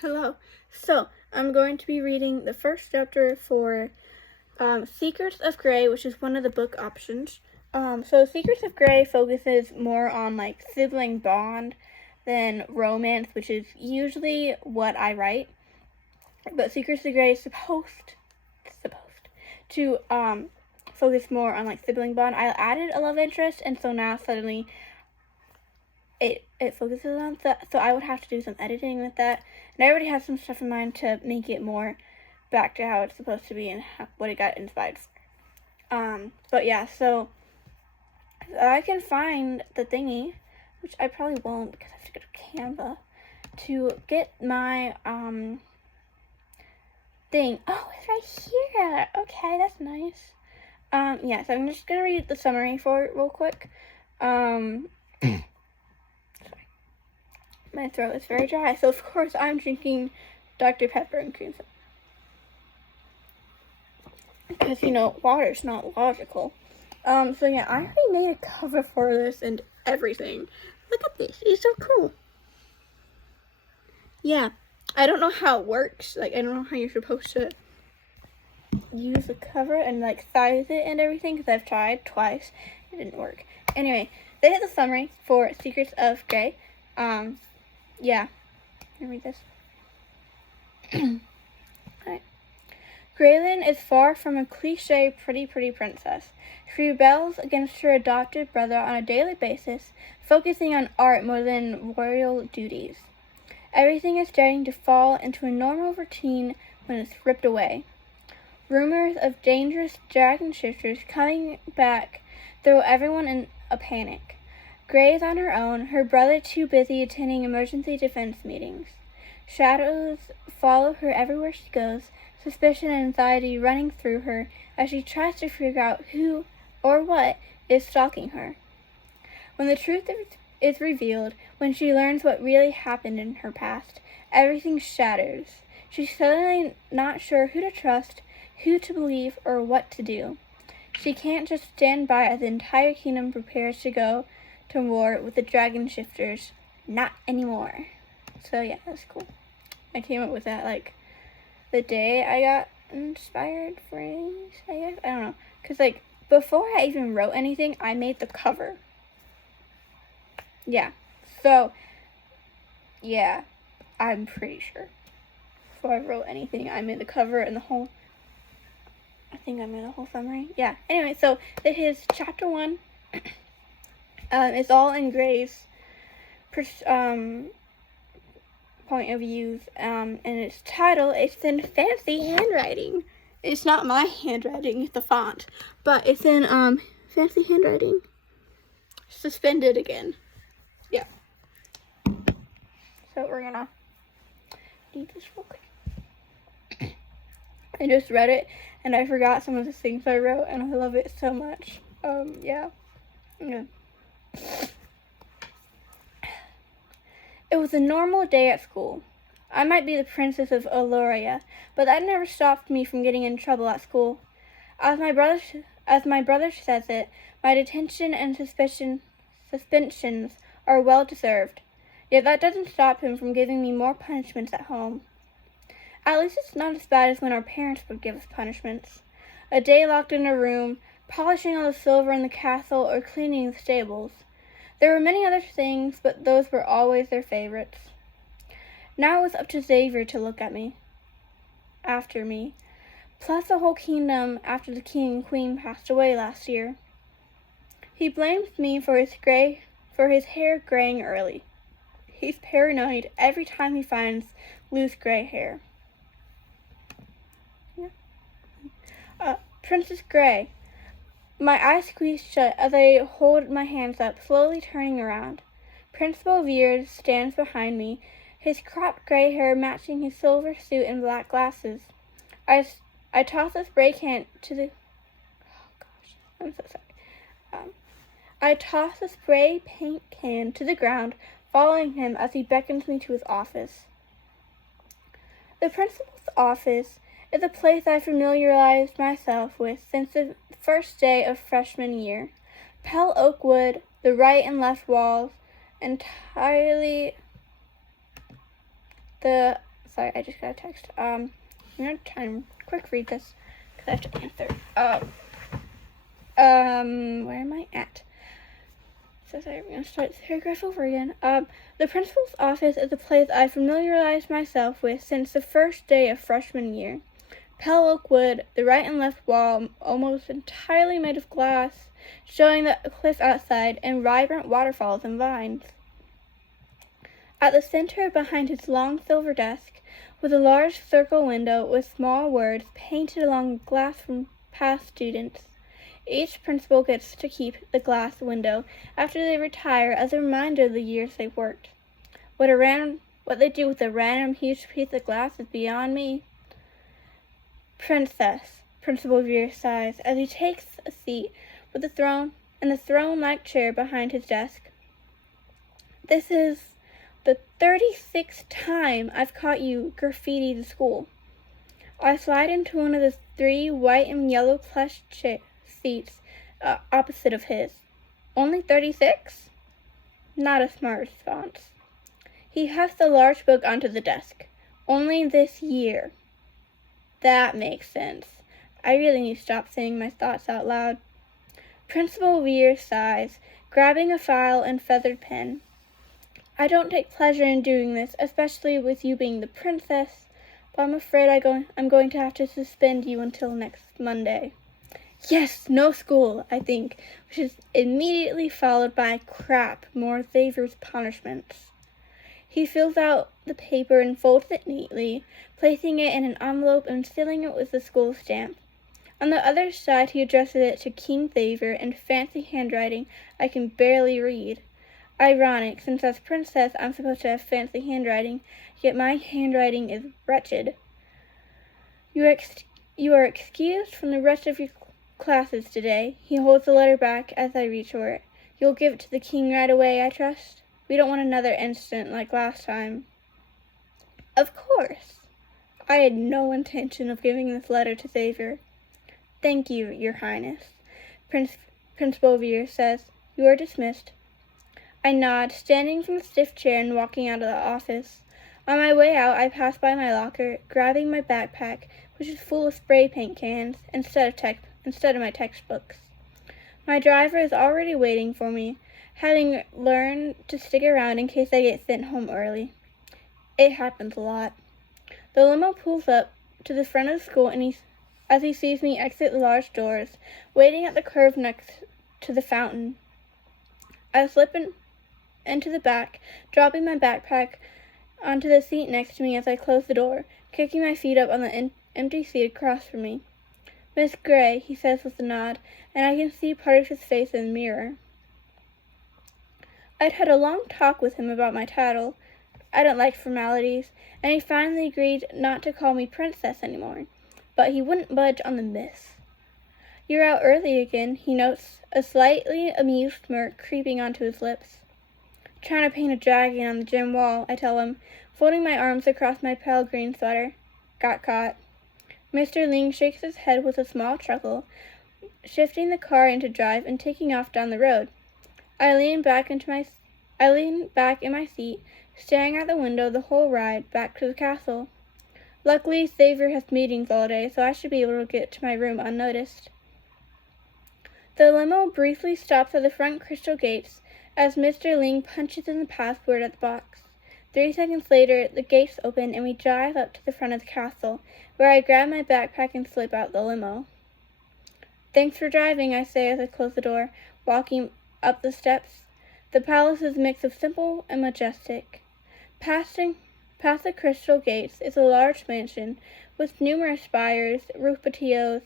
Hello. So, I'm going to be reading the first chapter for Secrets of Grey, which is one of the book options. So Secrets of Grey focuses more on like sibling bond than romance, which is usually what I write. But Secrets of Grey is supposed to focus more on like sibling bond. I added a love interest, and so now suddenly it focuses on that, so I would have to do some editing with that, and I already have some stuff in mind to make it more back to how it's supposed to be and what it got inspired for. But yeah, so I can find the thingy, which I probably won't because I have to go to Canva to get my thing. Oh, it's right here. Okay, that's nice. Yeah, so I'm just gonna read the summary for it real quick. My throat is very dry, so of course I'm drinking Dr. Pepper and cream soda. Because, water's not logical. So yeah, I already made a cover for this and everything. Look at this, it's so cool. Yeah, I don't know how it works. Like, I don't know how you're supposed to use the cover and, like, size it and everything, because I've tried twice. It didn't work. Anyway, this is a summary for Secrets of Grey. Yeah. Let me read this. Alright. Graylin is far from a cliche pretty princess. She rebels against her adopted brother on a daily basis, focusing on art more than royal duties. Everything is starting to fall into a normal routine when it's ripped away. Rumors of dangerous dragon shifters coming back throw everyone in a panic. Grey is on her own, her brother too busy attending emergency defense meetings. Shadows follow her everywhere she goes, suspicion and anxiety running through her as she tries to figure out who or what is stalking her. When the truth is revealed, when she learns what really happened in her past, everything shatters. She's suddenly not sure who to trust, who to believe, or what to do. She can't just stand by as the entire kingdom prepares to go to war with the dragon shifters. Not anymore. So yeah, that's cool. I came up with that like the day I got inspired for this, I guess. I don't know. Because like before I even wrote anything, I made the cover. Yeah. So yeah, I'm pretty sure. Before I wrote anything, I made the cover and I think I made the whole summary. Yeah. Anyway, so this is chapter 1. It's all in Grey's point of view, and its title, it's in fancy handwriting. It's not my handwriting, it's the font, but it's in fancy handwriting. Suspended again. Yeah. So we're gonna read this real quick. I just read it, and I forgot some of the things I wrote, and I love it so much. Yeah. It was a normal day at school. I might be the princess of Eloria, but that never stopped me from getting in trouble at school. As my brother says it, my detention and suspensions are well deserved. Yet that doesn't stop him from giving me more punishments at home. At least it's not as bad as when our parents would give us punishments. A day locked in a room, polishing all the silver in the castle, or cleaning the stables. There were many other things, but those were always their favorites. Now it was up to Xavier to look at me. After me. Plus the whole kingdom after the king and queen passed away last year. He blames me for his hair graying early. He's paranoid every time he finds loose gray hair. Yeah. Princess Grey. My eyes squeeze shut as I hold my hands up, slowly turning around. Principal Veers stands behind me, his cropped gray hair matching his silver suit and black glasses. I toss the spray can to the... Oh, gosh. I'm so sorry. I toss the spray paint can to the ground, following him as he beckons me to his office. The principal's office is a place I familiarized myself with since the first day of freshman year. Pale oak wood, the right and left walls, entirely the Sorry, I just got a text. I'm gonna try and quick read this because I have to answer. Where am I at? So sorry, we're gonna start the paragraph over again. The principal's office is a place I familiarized myself with since the first day of freshman year. Pale oak wood, the right and left wall almost entirely made of glass, showing the cliff outside, and vibrant waterfalls and vines. At the center, behind his long silver desk, was a large circle window with small words painted along the glass from past students. Each principal gets to keep the glass window after they retire as a reminder of the years they've worked. What they do with a random huge piece of glass is beyond me. Princess, Principal Veer sighs as he takes a seat with the throne-like chair behind his desk. This is the 36th time I've caught you graffiti the school. I slide into one of the 3 white and yellow plush seats opposite of his. Only 36? Not a smart response. He hefts a large book onto the desk. Only this year. That makes sense. I really need to stop saying my thoughts out loud. Principal Veer sighs, grabbing a file and feathered pen. I don't take pleasure in doing this, especially with you being the princess, but I'm afraid I'm going to have to suspend you until next Monday. Yes, no school, I think, which is immediately followed by crap, more Xavier's punishments. He fills out the paper and folds it neatly, placing it in an envelope and sealing it with the school stamp. On the other side, he addresses it to King Xavier in fancy handwriting I can barely read. Ironic, since as princess I'm supposed to have fancy handwriting, yet my handwriting is wretched. You are excused from the rest of your classes today. He holds the letter back as I reach for it. You'll give it to the king right away, I trust? We don't want another incident like last time. Of course. I had no intention of giving this letter to Xavier. Thank you, Your Highness. Principal Veer says, You are dismissed. I nod, standing from the stiff chair and walking out of the office. On my way out, I pass by my locker, grabbing my backpack, which is full of spray paint cans, instead of my textbooks. My driver is already waiting for me, having learned to stick around in case I get sent home early. It happens a lot. The limo pulls up to the front of the school as he sees me exit the large doors, waiting at the curve next to the fountain. I slip into the back, dropping my backpack onto the seat next to me as I close the door, kicking my feet up on the empty seat across from me. Miss Gray, he says with a nod, and I can see part of his face in the mirror. I'd had a long talk with him about my title. I don't like formalities, and he finally agreed not to call me princess anymore, but he wouldn't budge on the miss. You're out early again, he notes, a slightly amused smirk creeping onto his lips. Trying to paint a dragon on the gym wall, I tell him, folding my arms across my pale green sweater. Got caught. Mr. Ling shakes his head with a small chuckle, shifting the car into drive and taking off down the road. I lean back in my seat, staring out the window the whole ride back to the castle. Luckily, Xavier has meetings all day, so I should be able to get to my room unnoticed. The limo briefly stops at the front crystal gates as Mr. Ling punches in the password at the box. 3 seconds later, the gates open and we drive up to the front of the castle, where I grab my backpack and slip out the limo. Thanks for driving, I say as I close the door, walking up the steps. The palace is a mix of simple and majestic. Past the crystal gates is a large mansion with numerous spires, roof patios,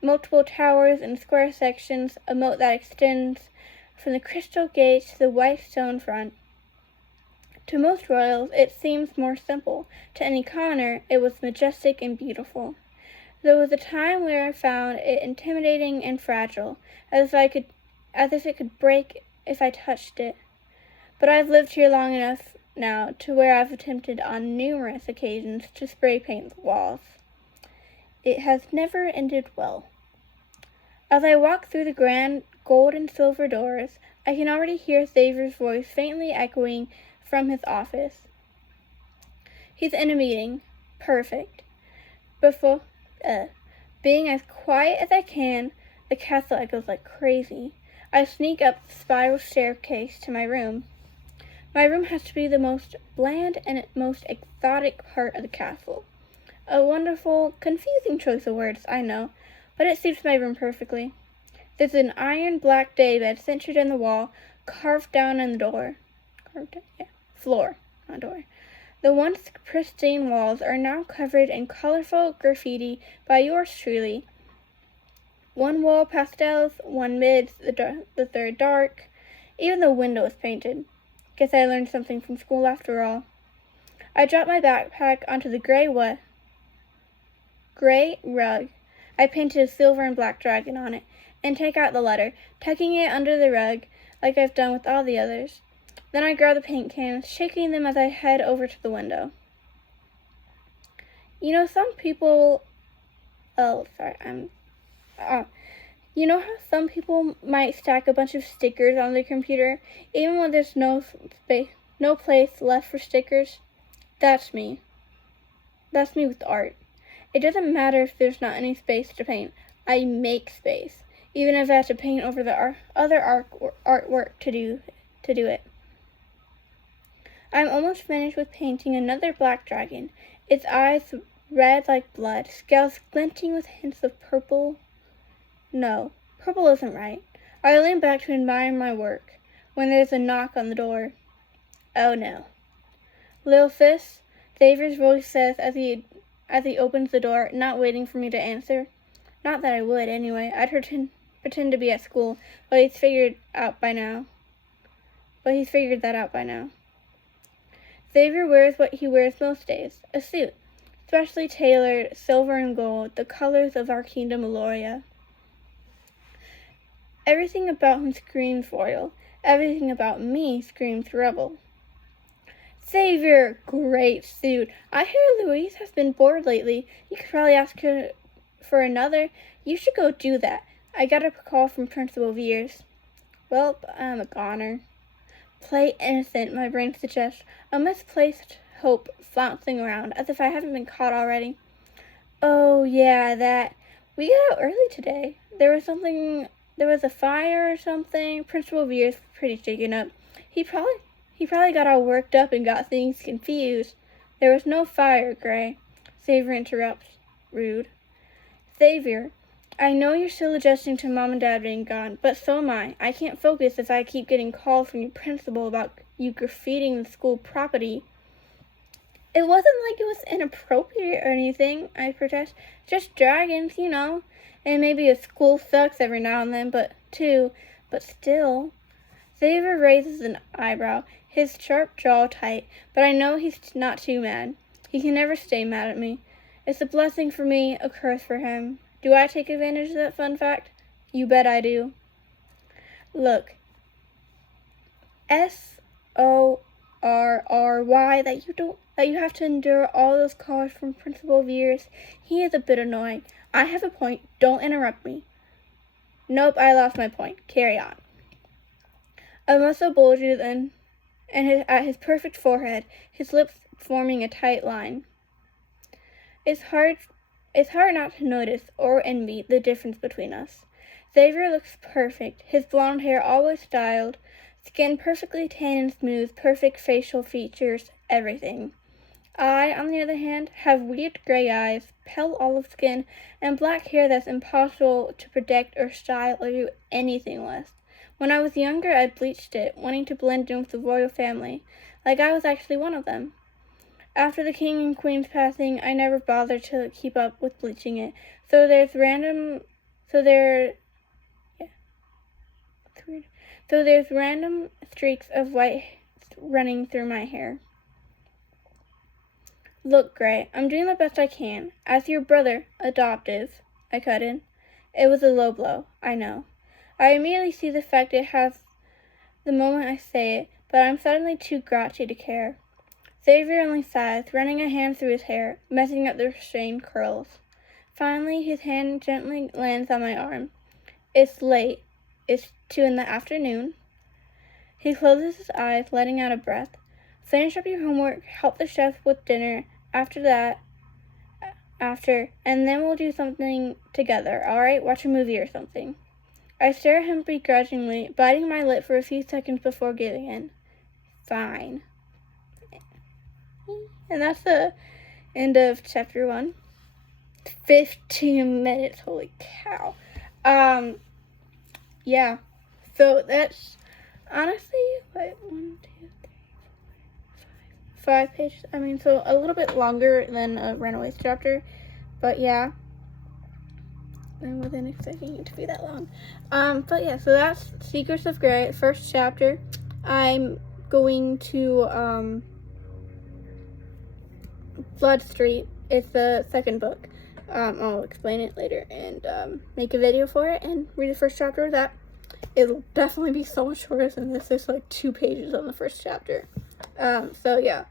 multiple towers and square sections, a moat that extends from the crystal gates to the white stone front. To most royals, it seems more simple. To any commoner, it was majestic and beautiful. There was a time where I found it intimidating and fragile, as if it could break if I touched it. But I've lived here long enough now to where I've attempted on numerous occasions to spray paint the walls. It has never ended well. As I walk through the grand gold and silver doors, I can already hear Xavier's voice faintly echoing from his office. He's in a meeting. Perfect. Before, being as quiet as I can, the castle echoes like crazy. I sneak up the spiral staircase to my room. My room has to be the most bland and most exotic part of the castle. A wonderful, confusing choice of words, I know, but it suits my room perfectly. There's an iron black daybed centered in the wall, carved down in the floor, not door. The once pristine walls are now covered in colorful graffiti by yours truly. One wall pastels, one mid, the third dark. Even the window is painted. Guess I learned something from school after all. I drop my backpack onto the gray rug. I painted a silver and black dragon on it, and take out the letter, tucking it under the rug like I've done with all the others. Then I grab the paint cans, shaking them as I head over to the window. You know, some people... You know how some people might stack a bunch of stickers on their computer, even when there's no place left for stickers? That's me. That's me with art. It doesn't matter if there's not any space to paint. I make space, even if I have to paint over the other artwork to do it. I'm almost finished with painting another black dragon, its eyes red like blood, scales glinting with hints of purple. No, purple isn't right. I lean back to admire my work, when there's a knock on the door. Oh no. Little sis, Xavier's voice says as he opens the door, not waiting for me to answer. Not that I would, anyway. I'd pretend to be at school, but he's figured that out by now. Xavier wears what he wears most days, a suit, specially tailored, silver and gold, the colors of our kingdom Aloria. Everything about him screams royal. Everything about me screams rebel. Xavier, great suit. I hear Louise has been bored lately. You could probably ask her for another. You should go do that. I got a call from Principal Veers. Well, I'm a goner. Play innocent, my brain suggests, a misplaced hope flouncing around, as if I haven't been caught already. Oh, yeah, that. We got out early today. There was a fire or something. Principal Veers was pretty shaken up. He probably got all worked up and got things confused. There was no fire, Gray. Xavier interrupts. Rude. Xavier, I know you're still adjusting to Mom and Dad being gone, but so am I. I can't focus if I keep getting calls from your principal about you graffitiing the school property. It wasn't like it was inappropriate or anything, I protest. Just dragons, you know. And maybe a school sucks every now and then, but still. Xavier raises an eyebrow, his sharp jaw tight, but I know he's not too mad. He can never stay mad at me. It's a blessing for me, a curse for him. Do I take advantage of that fun fact? You bet I do. Look, SORRY, that you have to endure all those calls from Principal Veers. He is a bit annoying. I have a point. Don't interrupt me. Nope, I lost my point. Carry on. A muscle bulges at his perfect forehead, his lips forming a tight line. It's hard not to notice or envy the difference between us. Xavier looks perfect, his blonde hair always styled, skin perfectly tan and smooth, perfect facial features, everything. I, on the other hand, have weird gray eyes, pale olive skin, and black hair that's impossible to protect or style or do anything with. When I was younger, I bleached it, wanting to blend in with the royal family, like I was actually one of them. After the king and queen's passing, I never bothered to keep up with bleaching it, so there's random streaks of white running through my hair. Look, Gray, I'm doing the best I can. As your brother, adoptive, I cut in. It was a low blow, I know. I immediately see the effect it has the moment I say it, but I'm suddenly too grouchy to care. Xavier only sighs, running a hand through his hair, messing up the restrained curls. Finally, his hand gently lands on my arm. It's late. It's 2 in the afternoon. He closes his eyes, letting out a breath. Finish up your homework, help the chef with dinner, and then we'll do something together, alright? Watch a movie or something. I stare at him begrudgingly, biting my lip for a few seconds before giving in. Fine. And that's the end of chapter 1. 15 minutes, holy cow. Yeah. So that's honestly, like, 1, 2, 3, 4, 5 pages. I mean, so a little bit longer than a Runaways chapter. But yeah. I wasn't expecting it to be that long. But yeah, so that's Secrets of Grey, first chapter. I'm going to, Blood Street. It's the second book. I'll explain it later and, make a video for it and read the first chapter of that. It'll definitely be so much shorter than this. There's like 2 pages on the first chapter. So yeah.